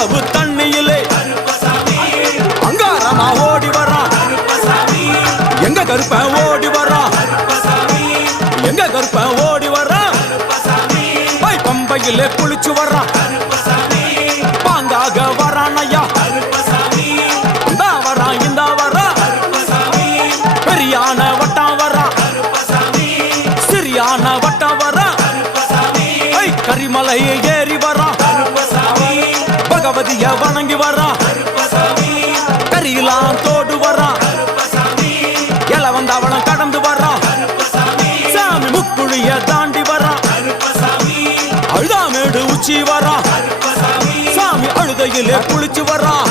அவ்வளவு தண்ணியிலே அங்காரமா ஓடி வரான். எங்க கருப்பன் ஓடி வரான், எங்க கருப்பன் ஓடி வரான். பம்பையிலே குளிச்சு வரான், பாங்காக வரான் ஐயா. இந்தா வரான், இந்த வரான். பெரியான வட்டம் வரான், சிறியான வட்டம் வரான். கரிமலையை ஏறி வரான், பகவதிய வணங்கி வரான். கரியெல்லாம் தோடு வரான், எல வந்தவளம் கடந்து வரான். சாமி முக்குழிய தாண்டி வரான், அழுதாமேடு உச்சி வரான். சாமி அழுதையிலே குளிச்சு வரான்.